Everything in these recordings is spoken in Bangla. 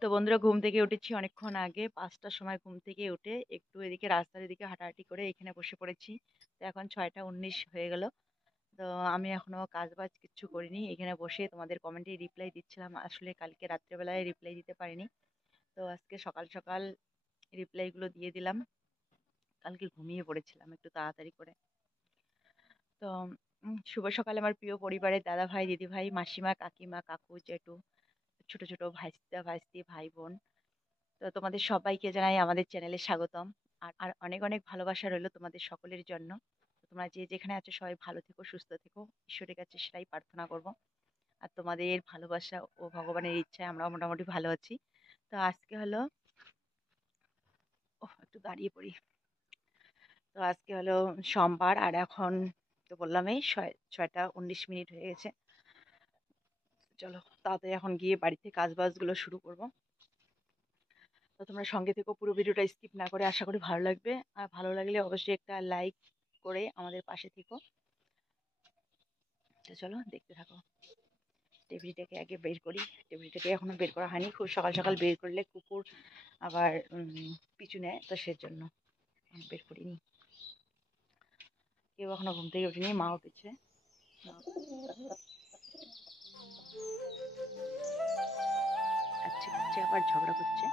তো বন্ধুরা, ঘুম থেকে উঠেছি অনেকক্ষণ আগে, ৫টার সময় ঘুম থেকে উঠে একটু এদিকে রাস্তার এদিকে হাঁটাহাঁটি করে এখানে বসে পড়েছি। তো এখন ৬টা ১৯ হয়ে গেল। তো আমি এখনো কাজ বাজ কিচ্ছু করিনি, এখানে বসে তোমাদের কমেন্টে রিপ্লাই দিচ্ছিলাম। আসলে কালকে রাত্রেবেলায় রিপ্লাই দিতে পারিনি, তো আজকে সকাল সকাল রিপ্লাইগুলো দিয়ে দিলাম। কালকে ঘুমিয়ে পড়েছিলাম একটু তাড়াতাড়ি করে। তো শুভ সকাল আমার প্রিয় পরিবারের দাদা ভাই, দিদি ভাই, মাসিমা, কাকিমা, কাকু, জেঠু, ছোট ছোট ভাইস্তা ভাইস্তি, ভাই বোন। তো তোমাদের সবাইকে জানাই আমাদের চ্যানেলে স্বাগতম। আর অনেক অনেক ভালোবাসা রইলো তোমাদের সকলের জন্য। তো তোমরা যে যেখানে আছো সবাই ভালো থেকো, সুস্থ থেকো, ঈশ্বরের কাছে সেটাই প্রার্থনা করব। আর তোমাদের ভালোবাসা ও ভগবানের ইচ্ছায় আমরাও মোটামুটি ভালো আছি। তো আজকে হলো, একটু দাঁড়িয়ে পড়ি। তো আজকে হলো সোমবার, আর এখন তো বললামই ৬টা ১৯ হয়ে গেছে। চলো তাড়াতাড়ি এখন গিয়ে বাড়িতে কাজ বাজগুলো শুরু করব। তো তোমরা সঙ্গে থেকো, পুরো ভিডিওটা স্কিপ না করে, আশা করি ভালো লাগবে। আর ভালো লাগলে অবশ্যই একটা লাইক করে আমাদের পাশে থেকো। তো চলো দেখতে থাকো। টেবিলটাকে আগে বের করি। টেবিলটাকে এখনো বের করা হয়নি, খুব সকাল সকাল বের করলে কুকুর আবার পিছু নেয়, তো সেজন্য বের করিনি। কেউ এখনো ঘুম থেকে উঠেনি, মা উঠেছে। আচ্ছা আবার ঝগড়া করছে।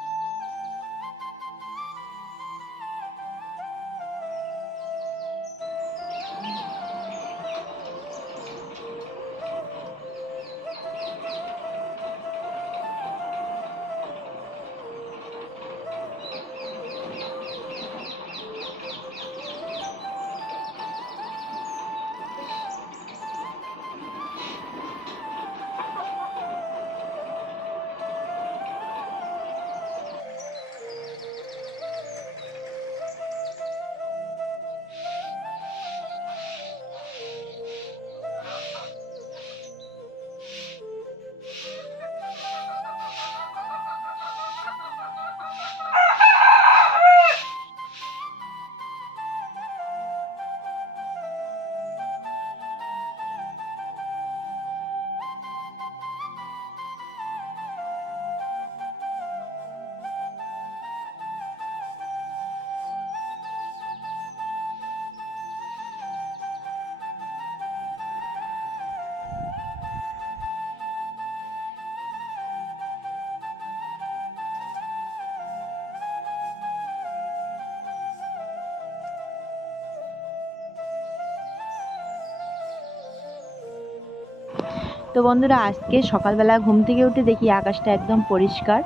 তো বন্ধুরা, আজকে সকালবেলা ঘুম থেকে উঠে দেখি আকাশটা একদম পরিষ্কার।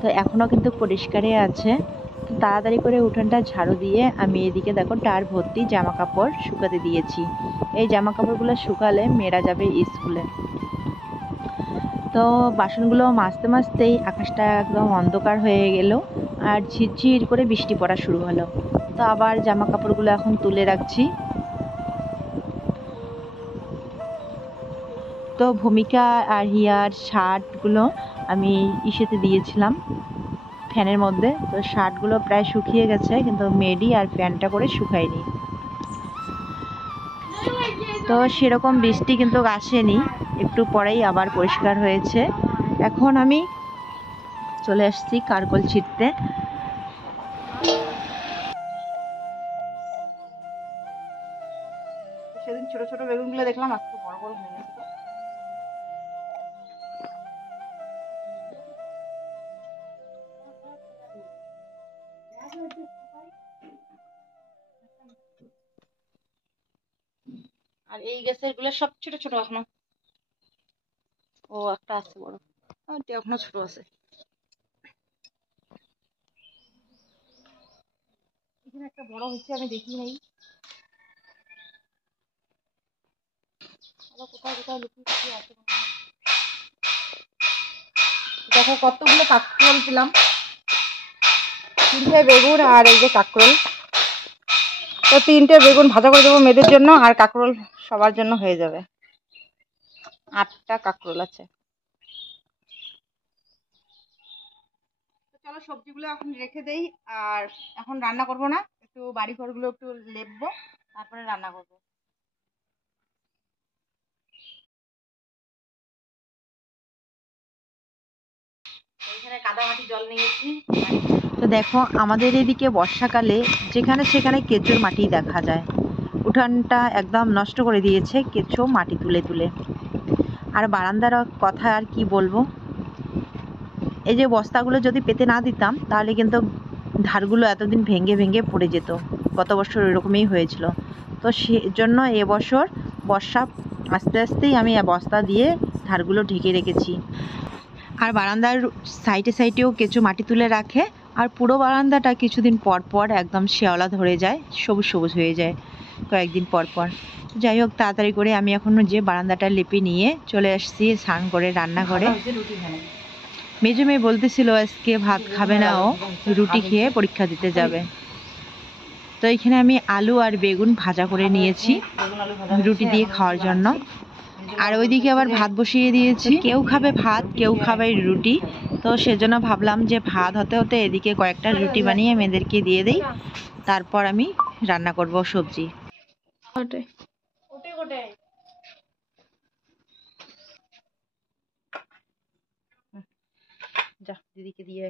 তো এখনও কিন্তু পরিষ্কারই আছে। তো তাড়াতাড়ি করে উঠোনটা ঝাড়ু দিয়ে আমি এদিকে দেখো টার ভর্তি জামা কাপড় শুকাতে দিয়েছি। এই জামা কাপড়গুলো শুকালে মেয়েরা যাবে স্কুলে। তো বাসনগুলো মাজতে মাজতেই আকাশটা একদম অন্ধকার হয়ে গেল, আর ঝিরঝির করে বৃষ্টি পড়া শুরু হলো। তো আবার জামা কাপড়গুলো এখন তুলে রাখছি। তো ভূমিকা আর হিয়ার শার্টগুলো আমি ইসেতে দিয়েছিলাম ফ্যানের মধ্যে। তো শার্টগুলো প্রায় শুকিয়ে গেছে, কিন্তু মেডি আর ফ্যানটা করে শুকায়নি। তো সেরকম বৃষ্টি কিন্তু আসেনি, একটু পরেই আবার পরিষ্কার হয়েছে। এখন আমি চলে আসছি কারকল ছিটতে। সেদিন ছোট ছোট বেগুনগুলো দেখলাম, আজকে বড় বড় হয়ে গেছে। আর এই গাছের গুলো সব ছোট ছোট এখনো। ও একটা আছে বড়, এখনো ছোট আছে। এখানে একটা বড় হচ্ছে, আমি দেখি নাই। কোথায় কোথায় লুকিয়ে লুকিয়ে আছে। দেখো কতগুলো কাঁকরোল পেলাম, 3টে বেগুন আর এই যে কাঁকরোল। তো 3টে বেগুন ভাজা করে দেবো মেয়েদের জন্য, আর কাঁকরোল সবার জন্য হয়ে যাবে। 8টা কাঁকরোল আছে। তো চলো সবজিগুলো এখন রেখে দেই, আর এখন রান্না করব না, একটু বাড়ি ঘরগুলো একটু লেপবো, তারপরে রান্না করব। এখানে কাদামাটি জল নিয়েছি। তো দেখো আমাদের এদিকে বর্ষাকালে যেখানে সেখানে কেঁচোর মাটি দেখা যায়। উঠানটা একদম নষ্ট করে দিয়েছে কেঁচো মাটি তুলে তুলে। আর বারান্দার কথা আর কি বলবো, এই যে বস্তাগুলো যদি পেতে না দিতাম তাহলে কিন্তু ধারগুলো এতদিন ভেঙে ভেঙে পড়ে যেত। গত বছর এরকমই হয়েছিল। তো সেজন্য এবছর বর্ষা আস্তে আস্তেই আমি বস্তা দিয়ে ধারগুলো ঢেকে রেখেছি। আর বারান্দার সাইডে সাইডেও কেঁচো মাটি তুলে রাখে। আর পুরো বারান্দাটা কিছুদিন পর পর একদম শেওলা ধরে যায়, সবুজ সবুজ হয়ে যায় কয়েকদিন পর পর। যাই হোক, তাড়াতাড়ি করে আমি এখন যে বারান্দাটা লেপে নিয়ে চলে আসছি স্নান করে রান্নাঘরে। মেজো মেয়ে বলতেছিল আজকে ভাত খাবে না, ও রুটি খেয়ে পরীক্ষা দিতে যাবে। তো এখানে আমি আলু আর বেগুন ভাজা করে নিয়েছি রুটি দিয়ে খাওয়ার জন্য। আর ওইদিকে আবার ভাত বসিয়ে দিয়েছি। কেউ খাবে ভাত, কেউ খাবে রুটি। তো সেজন্য ভাবলাম যে ভাত হতে হতে এদিকে কয়েকটা রুটি বানিয়ে মেয়েদেরকে দিয়ে দিই, তারপর আমি রান্না করব সবজি। যা দিদিকে দিয়ে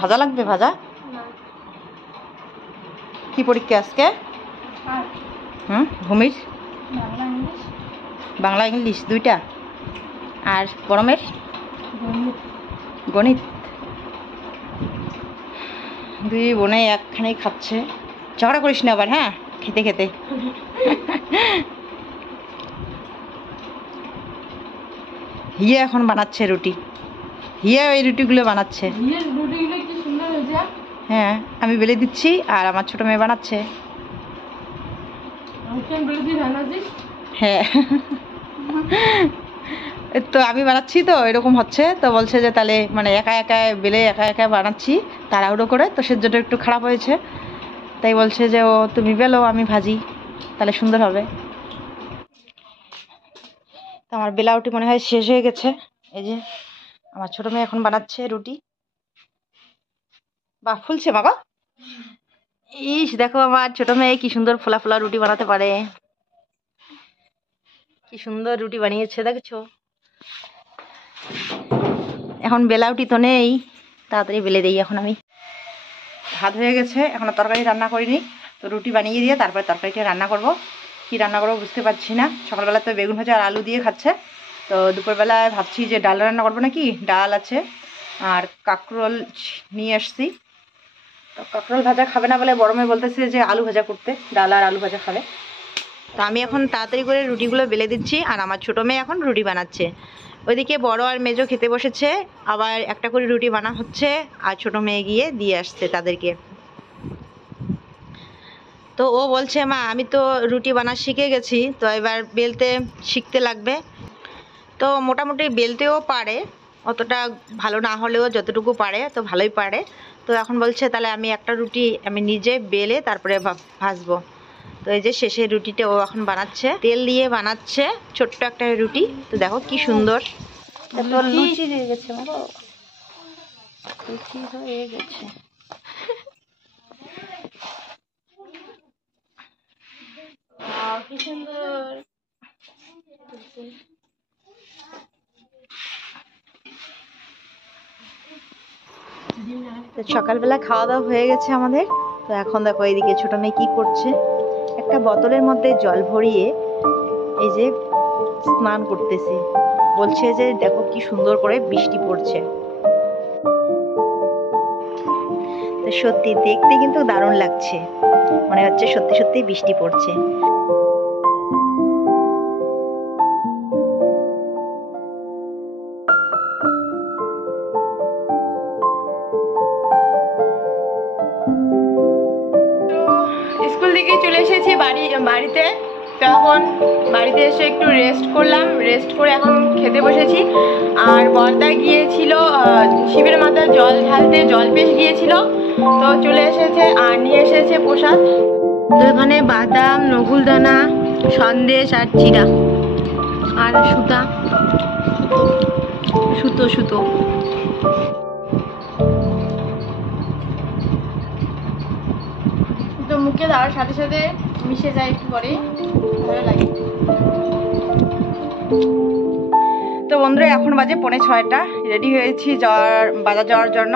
ভাজা লাগবে। ভাজা কি পরীক্ষা আজকে? ভূমির বাংলা ইংলিশ দুইটা, আর গরমের গণিত। দুই বোনে একখানেই খাচ্ছে। ঝগড়া করিস না আবার, হ্যাঁ, খেতে খেতে। হিয়া এখন বানাচ্ছে রুটি। হিয়া ওই রুটিগুলো বানাচ্ছে। হ্যাঁ, আমি বেলে দিচ্ছি আর আমার ছোট মেয়ে বানাচ্ছে। হ্যাঁ, তো আমি বানাচ্ছি তো এরকম হচ্ছে। তো বলছে যে তাহলে মানে একা একা বেলে একা একা বানাচ্ছি তাড়াহুড়ো করে, তো সেজন্য একটু খারাপ হয়েছে। তাই বলছে যে ও তুমি বেলো আমি ভাজি, তাহলে সুন্দর হবে। তো আমার বেলাউটি মনে হয় শেষ হয়ে গেছে। এই যে আমার ছোট মেয়ে এখন বানাচ্ছে রুটি। বাহ, ফুলছে মাগো। ইস, দেখো আমার ছোট মেয়ে কি সুন্দর ফোলা ফোলা রুটি বানাতে পারে। কি সুন্দর রুটি বানিয়েছে দেখছো। এখন বেলাউটি তো নেই, তাড়াতাড়ি বেলে দিই এখন আমি। ভাত হয়ে গেছে, এখনো তরকারি রান্না করিনি। তো রুটি বানিয়ে দিয়ে তারপরে তরকারিটা রান্না করব। কি রান্না করবো বুঝতে পারছি না। সকালবেলা তো বেগুন ভাজা আর আলু দিয়ে খাচ্ছে। তো দুপুরবেলায় ভাবছি যে ডাল রান্না করবো নাকি। ডাল আছে আর কাঁকরোল নিয়ে আসছি। তো কাঁকরোল ভাজা খাবে না বলে বড় মেয়ে বলতেছে যে আলু ভাজা করতে, ডাল আর আলু ভাজা খাবে। তো আমি এখন তাড়াতাড়ি করে রুটিগুলো বেলে দিচ্ছি আর আমার ছোটো মেয়ে এখন রুটি বানাচ্ছে। ওইদিকে বড় আর মেজো খেতে বসেছে, আবার একটা করে রুটি বানা হচ্ছে আর ছোটো মেয়ে গিয়ে দিয়ে আসছে তাদেরকে। তো ও বলছে মা আমি তো রুটি বানা শিখে গেছি, তো এবার বেলতে শিখতে লাগবে। তো মোটামুটি বেলতেও পারে, অতটা ভালো না হলেও যতটুকু পারে তো ভালোই পারে। তো এখন বলছে তাহলে আমি একটা রুটি আমি নিজে বেলে তারপরে ভাজবো। তো এই যে শেষের রুটিটা ও এখন বানাচ্ছে, তেল দিয়ে বানাচ্ছে ছোট্ট একটা রুটি। তো দেখো কি সুন্দর লুচি হয়ে গেছে, লুচি হয়ে গেছে। কি সুন্দর। তো সকালবেলা খাওয়া দাওয়া হয়ে গেছে আমাদের। তো এখন দেখো এইদিকে ছোট মেয়ে কি করছে, একটা বোতলের মধ্যে জল ভরিয়ে এই যে স্নান করতেছে। বলছে যে দেখো কি সুন্দর করে বৃষ্টি পড়ছে। তো সত্যি দেখতে কিন্তু দারুণ লাগছে, মনে হচ্ছে সত্যি সত্যি বৃষ্টি পড়ছে। স্কুল থেকে চলে এসেছি বাড়িতে। তো এখন বাড়িতে এসে একটু রেস্ট করলাম, রেস্ট করে এখন খেতে বসেছি। আর বর্দা গিয়েছিল শিবের মাথায় জল ঢালতে, জলপেশ গিয়েছিল, তো চলে এসেছে আর নিয়ে এসেছে প্রসাদ। তো এখানে বাদাম, নকুলদানা, সন্দেশ আর চিড়া সুতা, সুতো সুতো। তো মুখে দেওয়ার সাথে সাথে মিশে যায়, একটু পরে ভালো লাগে। তো বন্ধুরা এখন বাজে 5:45, রেডি হয়েছি বাজার যাওয়ার জন্য।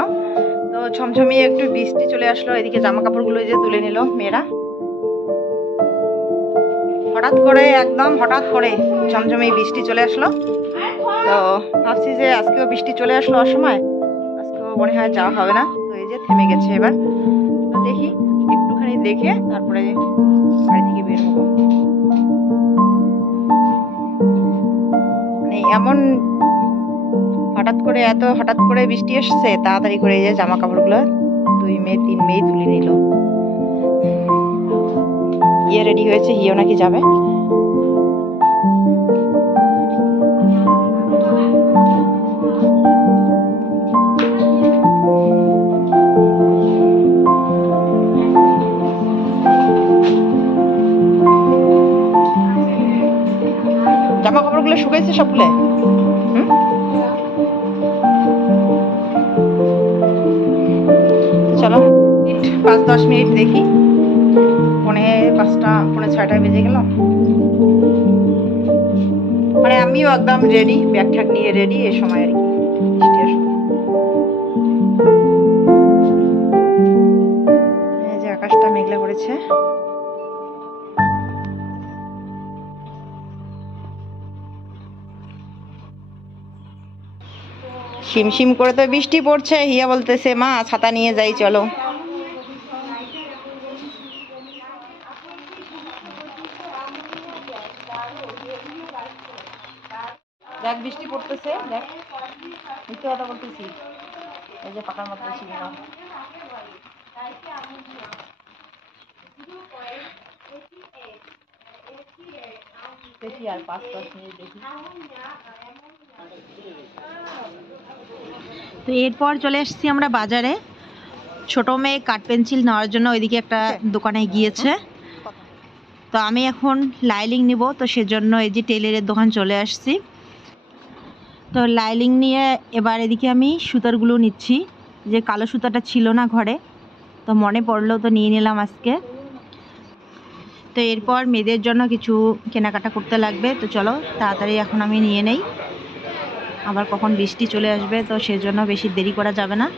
তো ঝমঝমিয়ে একটু বৃষ্টি চলে আসলো, এদিকে জামা কাপড়গুলো যে তুলে নিল মেয়েরা। হঠাৎ করে ঝমঝমিয়ে বৃষ্টি চলে আসলো। তো ভাবছি যে আজকেও বৃষ্টি চলে আসলো অসময়, আজকেও মনে হয় যাওয়া হবে না। তো এই যে থেমে গেছে এবার। তো দেখি একটুখানি দেখে তারপরে বাড়ি থেকে বের হবো। মানে এমন হঠাৎ করে বৃষ্টি এসছে, তাড়াতাড়ি করে এই যে জামা কাপড়গুলো 2 মেয়ে 3 মেয়ে তুলে নিল। হিয়া রেডি হয়েছে, হিয়াও নাকি যাবে। জামা কাপড়গুলো শুকাইছে সবগুলো? চলো 5-10 মিনিট দেখি, 5:45 5:45 বেজে গেল। মানে আমিও একদম রেডি, ব্যাগ ঠ্যাগ নিয়ে রেডি এই সময় আর কি বৃষ্টি আসবে। এই যে আকাশটা মেঘলা করেছে। শিমশিম করে তো বৃষ্টি পড়ছে। হিয়া বলতেছে মা ছাতা নিয়ে যাই চলো। দেখ বৃষ্টি পড়তেছে, দেখ মিথ্যে কথা বলতেছি। এই যে পাকার মতো ছিল না, দেখি আর 5-10 মিনিট দেখি। তো এরপর চলে এসেছি আমরা বাজারে। ছোট মেয়ে কাঠ পেন্সিল নেওয়ার জন্য ওইদিকে একটা দোকানে গিয়েছে। তো আমি এখন লাইলিং নিব, তো সেজন্য এই যে টেলারের দোকান চলে আসছি। তো লাইলিং নিয়ে এবার এদিকে আমি সুতারগুলো নিচ্ছি, যে কালো সুতাটা ছিল না ঘরে, তো মনে পড়লো তো নিয়ে নিলাম আজকে। তো এরপর মেয়েদের জন্য কিছু কেনাকাটা করতে লাগবে, তো চলো তাড়াতাড়ি এখন আমি নিয়ে নেই, আবার কখন বৃষ্টি চলে আসবে, তো সেজন্য বেশি দেরি করা যাবে না।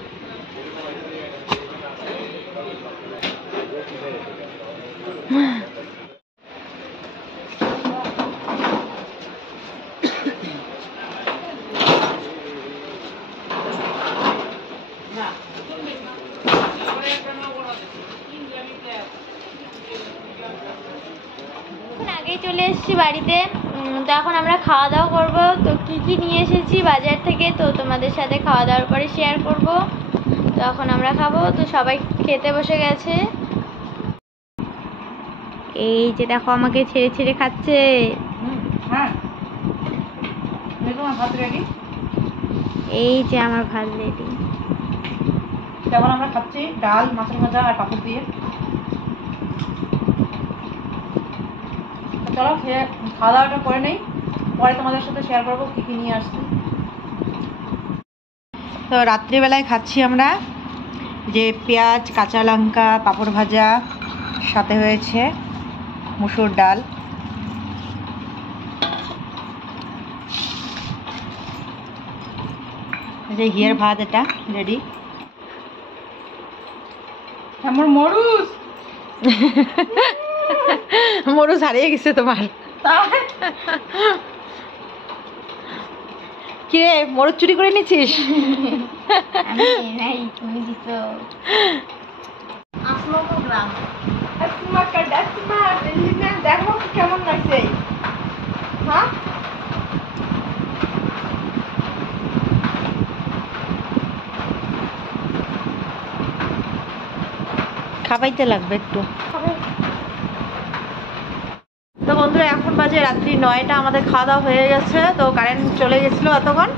আগেই চলে এসেছি বাড়িতে। তো এখন আমরা খাওয়া দাওয়া করবো। তো কি নিয়ে এসেছি বাজার থেকে, তো তোমাদের সাথে খাওয়া দাওয়ার পরে শেয়ার করব। তো এখন আমরা খাবো, তো সবাই খেতে বসে গেছে। এই যে দেখো আমাকে ছেড়ে ছেড়ে খাচ্ছে। এই যে আমার ভাত রেডি। যেমন আমরা খাচ্ছি ডাল, মাছের ভাজা আর পাপড় দিয়ে। চলো খাওয়া দাওয়াটা করে নেই, পরে তোমাদের সাথে শেয়ার করবো কী কী নিয়ে আসছি। তো রাত্রিবেলায় খাচ্ছি আমরা যে পেঁয়াজ, কাঁচা লঙ্কা, পাঁপড় ভাজা, সাথে হয়েছে মুসুর ডাল। যে হিয়ার ভাত এটা রেডি। আমার মরুস মরুস হারিয়ে গেছে তোমার। কি রে, মরুচ চুরি করে নিছিস? দেখো কেমন লাগছে। হ্যাঁ খাবাইতে লাগবে একটু। তো বন্ধুরা এখন বাজে রাত্রি 9টা, আমাদের খাওয়া দাওয়া হয়ে গেছে। তো কারেন্ট চলে গেছিলো এতক্ষণ,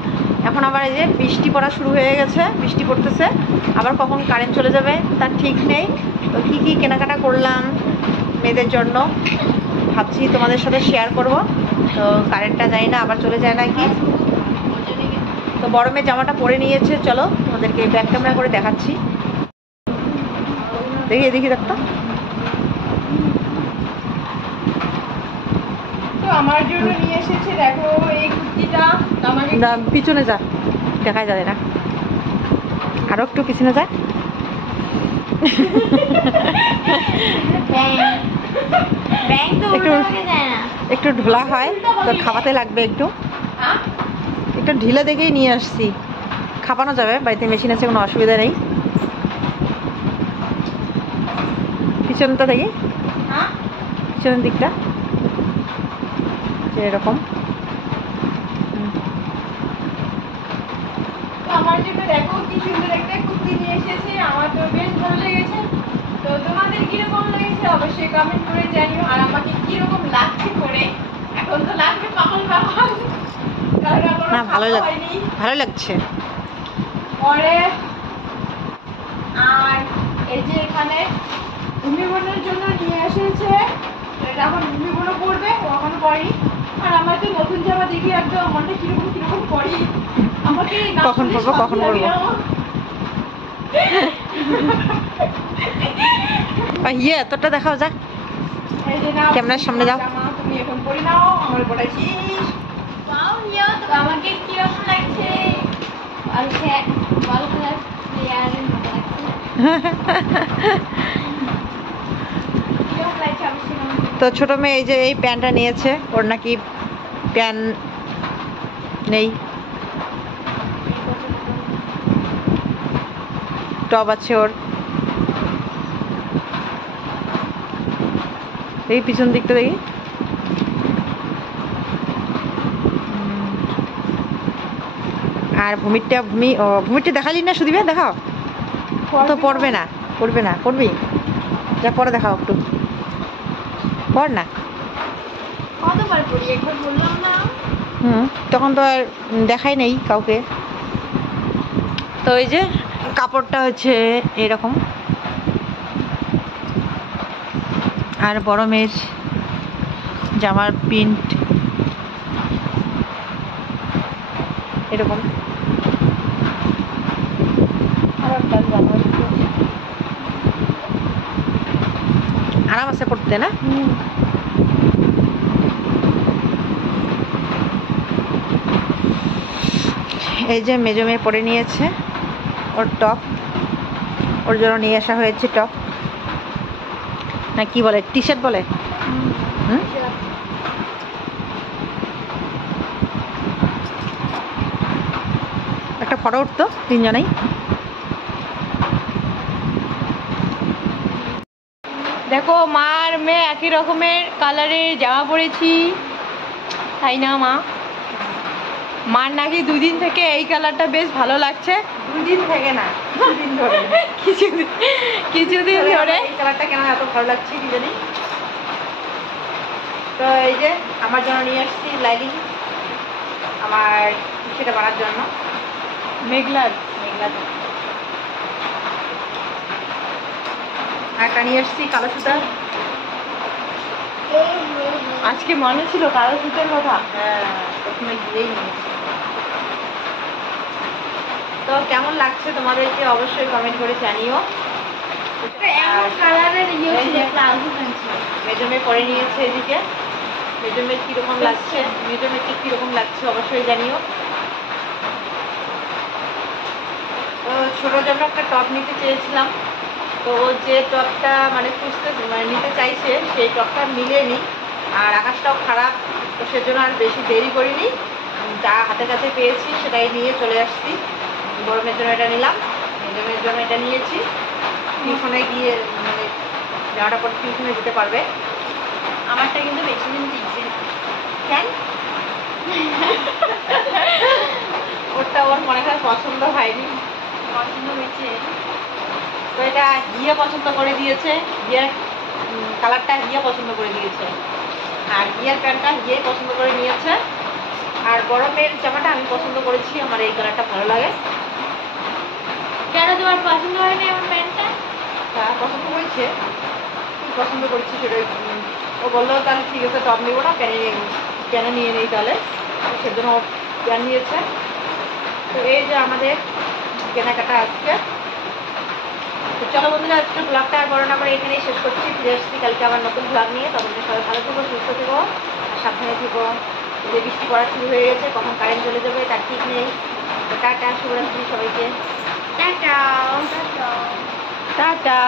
এখন আবার এই যে বৃষ্টি পড়া শুরু হয়ে গেছে, বৃষ্টি পড়তেছে, আবার কখন কারেন্ট চলে যাবে তার ঠিক নেই। তো কী কী কেনাকাটা করলাম মেয়েদের জন্য ভাবছি তোমাদের সাথে শেয়ার করব। তো কারেন্টটা যায় না, আবার চলে যায় নাকি। তো বড় মেয়ে জামাটা পরে নিয়েছে, চলো তোমাদেরকে ব্যাক ক্যামেরা করে দেখাচ্ছি। দেখি দেখি একটা। তো আমার জন্য নিয়ে এসেছে, দেখো এই কুর্তিটা। আমাকে পিছনে যা, দেখা যায় না, আরো একটু পিছনে যা। একটু ঢোলা হয় তো খাওয়াতে লাগবে একটু, একটু ঢিলে দেখেই নিয়ে আসছি। খাপানো যাবে, বাড়িতে মেশিন আছে, কোনো অসুবিধা নেই। পিছনটা দেখি, পিছনের দিকটা এরকম। আমার জন্য দেখো কি সুন্দর একটা কুর্তি নিয়ে এসেছে, আমার তো বেশ ভালো লেগেছে। তো তোমাদের কিরকম লেগেছে অবশ্যই কমেন্ট করে জানিও, আর আমাকে কিরকম লাগছে পরে। এখন তো লাগবে পাগল পাগল, না ভালো ভালো লাগছে পরে। আর এই যে এখানে ভূমি বোনের জন্য নিয়ে এসেছে, এটা এখন ভূমি বোনও পড়বে, ও এখনো পড়েনি। আর আমার তো নতুন জামা দেখি একদম মনটা কিরকম কিরকম পড়ি, আমাকে কখন পড়বো কখন পড়বো। ইয়ে এতটা দেখাও, যা ক্যামেরার সামনে যাও। তুমি এখন পড়ি নাও, আমার পড়াইছিস। আমাকে কিরকম লাগছে? তো ছোট মেয়ে এই যে এই প্যান্টটা নিয়েছে, ওর নাকি প্যান্ট নেই, টপ আছে ওর। এই পিছন দিকটা দেখি, আর ভূমিরটা দেখালি না, সুদীপে দেখাও তো। পড়বে না, পড়বে না, পড়বি যা, পরে দেখাও একটু, পড় না। তখন তো আর দেখাই নেই কাউকে। তো এই যে কাপড়টা হচ্ছে এরকম, আর বড় মেয়ের জামার প্রিন্ট এরকম। আরাম আছে পড়তে না। এই যে মেজো মেয়ে পরে নিয়েছে ওর টপ, ওর জন্য নিয়ে আসা হয়েছে টপ, না কি বলে, টি শার্ট বলে। একটা ফটো উঠতো তিনজনেই। দেখো মা আর মেয়ে একই রকমের কালারের জামা পরেছি, তাই না মা? মার নাকি দুদিন থেকে এই কালারটা বেশ ভালো লাগছে। দুদিন থেকে না, কিছুদিন ধরে কিছুদিন ধরে এই কালারটা কেন এত ভালো লাগছে কি জানি। তো এই যে আমার জন্য নিয়ে আসছি লাইলিং, আমার সেটা বানার জন্য মেঘলার একটা নিয়ে আসছি কালো সুতা। আজকে মনে ছিল কালো সুতার কথা। হ্যাঁ, প্রথমে গিয়েই নিয়েছি। তো কেমন লাগছে তোমাদেরকে অবশ্যই কমেন্ট করে জানিও। মেজো মেয়ে পরে নিয়েছে এদিকে, মেজো মেয়ে কিরকম লাগছে, মেজো মেয়েকে কিরকম লাগছে অবশ্যই জানিও। তো ছোটোর জন্য একটা টপ নিতে চেয়েছিলাম, তো যে টপটা মানে নিতে চাইছে সেই টপটা মিলেনি, আর আকাশটাও খারাপ, তো সেজন্য আর বেশি দেরি করিনি, যা হাতে কাছে পেয়েছি সেটাই নিয়ে চলে আসছি। বড় মেয়ের জন্য এটা নিলাম, মেজো মেয়ের জন্য এটা নিয়েছি। টিউশনে গিয়ে মানে জামাটা পরে টিউশনে যেতে পারবে। আমারটা কিন্তু বেশি দিন টিকবে না। কেন? ওরটা ওর মনে হয় পছন্দ হয়নি, পছন্দ হয়েছে। তো এটা হিয়া পছন্দ করে দিয়েছে, হিয়ার কালারটা হিয়া পছন্দ করে দিয়েছে, আর হিয়ার প্যান্টটা হিয়াই পছন্দ করে নিয়েছে। আর বড় মেয়ের জামাটা আমি পছন্দ করেছি, আমার এই কালারটা ভালো লাগে। কেন তোমার পছন্দ হয়নি আমার প্যান্টটা? পছন্দ হয়েছে, তুই পছন্দ করছিস সেটাই। ও বললো তাহলে ঠিক আছে টপ নেবো না, প্যান্ট প্যানে নিয়ে নেই তাহলে, সেজন্য প্যান নিয়েছে। তো এই যে আমাদের কেনাকাটা আজকে। তো চলো বন্ধুরা, আজকে ব্লগটা আর বড় না করে এখানেই শেষ করছি। ফিরে আসছি কালকে আবার নতুন ব্লগ নিয়ে। ততদিন সবাই ভালো থেকো, সুস্থ থেকো আর সাবধানে থেকো। যে বৃষ্টি পড়া শুরু হয়ে গেছে, কখন কারেন্ট চলে যাবে তার ঠিক নেই। তো টাটা, শুভরাত্রি সবাইকে। টাটা। টাটা।